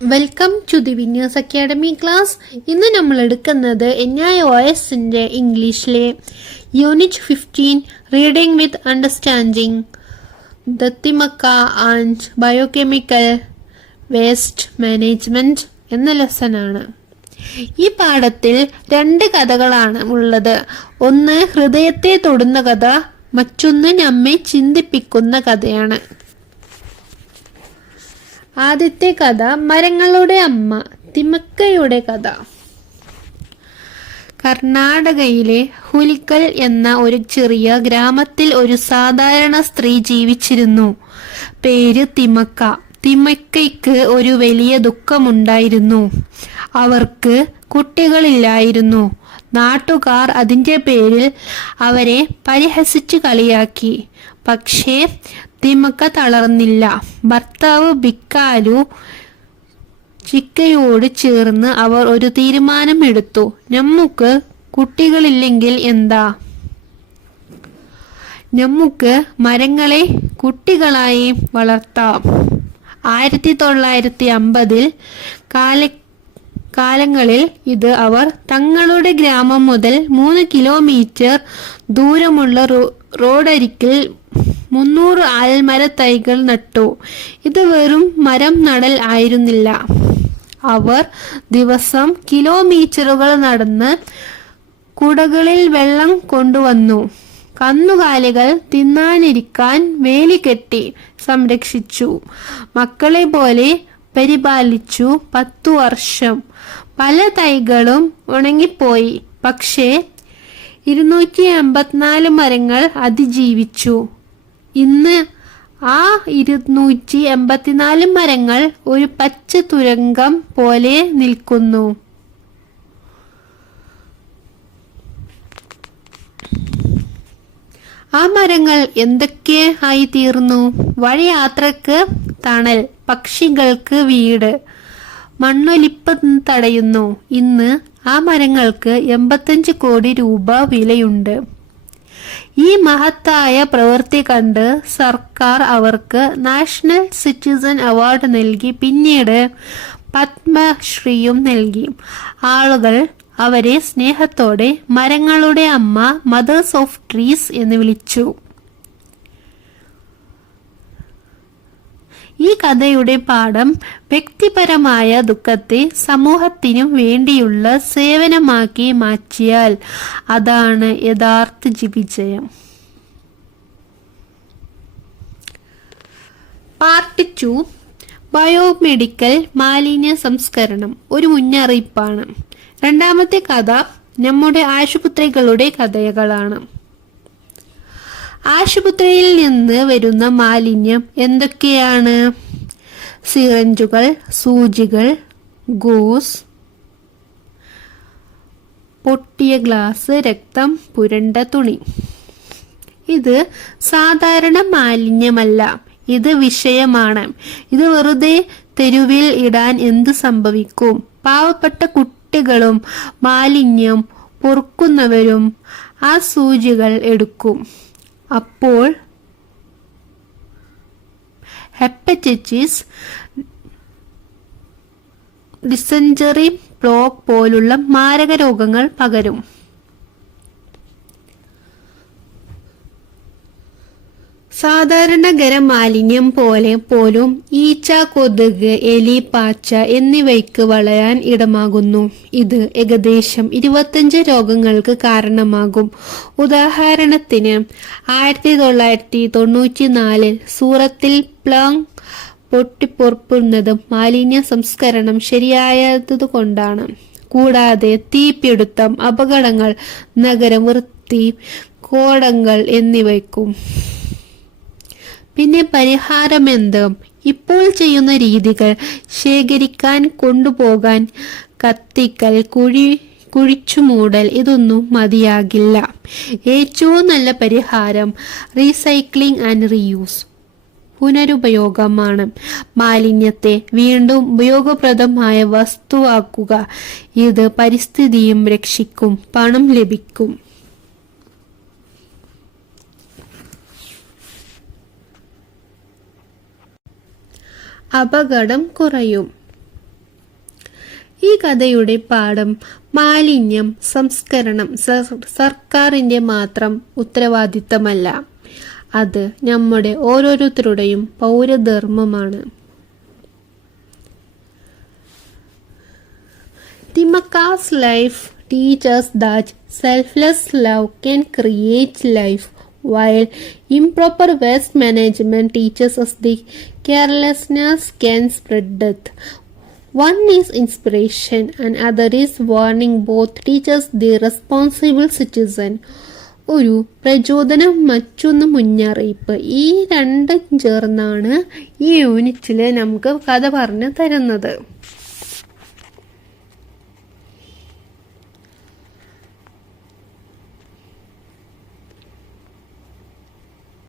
Welcome to the winners academy class. ഇന്ന് നമ്മൾ എടുക്കുന്നത് NIOSൻ്റെ ഇംഗ്ലീഷിലെ unit 15 reading with understanding the Thimmakka and biochemical waste management എന്ന ലെസനാണ്. ഈ പാഠത്തിൽ 2 കഥകളാണ് ഉള്ളത്. ഒന്ന് ഹൃദയത്തെ തൊടുന്ന കഥ, മറ്റൊന്ന് നമ്മെ ചിന്തിപ്പിക്കുന്ന കഥയാണ്. ആദ്യത്തെ കഥ മരങ്ങളുടെ അമ്മ തിമക്കയുടെ കഥ. കർണാടകയിലെ ഹുലിക്കൽ എന്ന ഒരു ചെറിയ ഗ്രാമത്തിൽ ഒരു സാധാരണ സ്ത്രീ ജീവിച്ചിരുന്നു. പേര് തിമക്ക. തിമക്കയ്ക്ക് ഒരു വലിയ ദുഃഖമുണ്ടായിരുന്നു. അവർക്ക് കുട്ടികളില്ലായിരുന്നു. നാട്ടുകാർ അതിൻ്റെ പേരിൽ അവരെ പരിഹസിച്ച് കളിയാക്കി. പക്ഷേ തിമക്ക തളർന്നില്ല. ഭർത്താവ് ബിക്കാലു ചിക്കയോട് ചേർന്ന് അവർ ഒരു തീരുമാനമെടുത്തു. നമുക്ക് കുട്ടികളില്ലെങ്കിൽ എന്താ, നമുക്ക് മരങ്ങളെ കുട്ടികളായി വളർത്താം. 1950 കാലങ്ങളിൽ ഇത് അവർ തങ്ങളുടെ ഗ്രാമം മുതൽ 3 കിലോമീറ്റർ ദൂരമുള്ള റോഡരികിൽ 300 ആൽമര തൈകൾ നട്ടു. ഇത് വെറും മരം നടൽ ആയിരുന്നില്ല. അവർ ദിവസം കിലോമീറ്ററുകൾ നടന്ന് കുടകളിൽ വെള്ളം കൊണ്ടുവന്നു. കന്നുകാലികൾ തിന്നാനിരിക്കാൻ വേലി കെട്ടി സംരക്ഷിച്ചു. മക്കളെ പോലെ പരിപാലിച്ചു. 10 വർഷം. പല തൈകളും ഉണങ്ങിപ്പോയി. പക്ഷേ 284 മരങ്ങൾ അതിജീവിച്ചു. ഇന്ന് ആ 284 മരങ്ങൾ ഒരു പച്ച തുരങ്കം പോലെ നിൽക്കുന്നു. ആ മരങ്ങൾ എന്തൊക്കെ ആയി തീർന്നു? വഴിയാത്രക്ക് തണൽ, പക്ഷികൾക്ക് വീട്, മണ്ണൊലിപ്പ് തടയുന്നു. ഇന്ന് ആ മരങ്ങൾക്ക് 85 കോടി രൂപ വിലയുണ്ട്. ഈ മഹത്തായ പ്രവൃത്തി കണ്ട് സർക്കാർ അവർക്ക് നാഷണൽ സിറ്റിസൺ അവാർഡ് നൽകി. പിന്നീട് പത്മശ്രീയും നൽകി. ആളുകൾ അവരെ സ്നേഹത്തോടെ മരങ്ങളുടെ അമ്മ, മദേഴ്സ് ഓഫ് ട്രീസ് എന്ന് വിളിച്ചു. ഈ കഥയുടെ പാഠം വ്യക്തിപരമായ ദുഃഖത്തെ സമൂഹത്തിനു വേണ്ടിയുള്ള സേവനമാക്കി മാറ്റിയാൽ അതാണ് യഥാർത്ഥ വിജയം. പാർട്ട് 2 ബയോമെഡിക്കൽ മാലിന്യ സംസ്കരണം ഒരു മുന്നറിയിപ്പാണ്. രണ്ടാമത്തെ കഥ നമ്മുടെ ആശുപത്രികളുടെ കഥകളാണ്. ആശുപത്രിയിൽ നിന്ന് വരുന്ന മാലിന്യം എന്തൊക്കെയാണ്? സിറിഞ്ചുകൾ, സൂചികൾ, ഗൂസ്, പൊട്ടിയ ഗ്ലാസ്, രക്തം, പുരണ്ട തുണി. ഇത് സാധാരണ മാലിന്യമല്ല, ഇത് വിഷയമാണ്. ഇത് വെറുതെ തെരുവിൽ ഇടാൻ എന്ത് സംഭവിക്കും? പാവപ്പെട്ട കുട്ടികളും മാലിന്യം പൊറുക്കുന്നവരും ആ സൂചികൾ എടുക്കും. അപ്പോൾ ഹെപ്പറ്റൈറ്റിസ്, ഡിസെൻറ്ററി, പ്ലേഗ് പോലുള്ള മാരക രോഗങ്ങൾ പകരും. സാധാരണ ഖരമാലിന്യം പോലെ പോലും ഈച്ച, കൊതുക്, എലി, പാച്ച എന്നിവയ്ക്ക് വളരാൻ ഇടമാകുന്നു. ഇത് ഏകദേശം 25 രോഗങ്ങൾക്ക് കാരണമാകും. ഉദാഹരണത്തിന് 1994 സൂറത്തിൽ പ്ലങ് പൊട്ടിപ്പൊറുന്നതും മാലിന്യ സംസ്കരണം ശരിയായതുകൊണ്ടാണ്. കൂടാതെ തീപിടുത്തം, അപകടങ്ങൾ, നഗരം വൃത്തി കോടങ്ങൾ എന്നിവയ്ക്കും. പിന്നെ പരിഹാരമെന്ത്? ഇപ്പോൾ ചെയ്യുന്ന രീതികൾ ശേഖരിക്കാൻ, കൊണ്ടുപോകാൻ, കത്തിക്കൽ, കുഴിച്ചുമൂടൽ ഇതൊന്നും മതിയാകില്ല. ഏറ്റവും നല്ല പരിഹാരം റീസൈക്ലിംഗ് ആൻഡ് റീയൂസ്, പുനരുപയോഗമാണ്. മാലിന്യത്തെ വീണ്ടും ഉപയോഗപ്രദമായ വസ്തുവാക്കുക. ഇത് പരിസ്ഥിതിയും രക്ഷിക്കും, പണം ലഭിക്കും. അപകടം കുറയും. ഈ കഥയുടെ പാഠം മാലിന്യം സംസ്കരണം സർക്കാരിന്റെ മാത്രം ഉത്തരവാദിത്തമല്ല, അത് നമ്മുടെ ഓരോരുത്തരുടെയും പൗരധർമ്മമാണ്. Timaka's life teaches that selfless love can create life, while improper waste management teaches us the carelessness can spread death. One is inspiration and other is warning. Both teaches the responsible citizen. ഒരു പ്രചോദനം, മറ്റൊന്ന് മുന്നറിയിപ്പ്. ഈ രണ്ടും ചേർന്നാണ് ഈ യൂണിറ്റിൽ നമുക്ക് കഥ പറഞ്ഞു തരുന്നത്.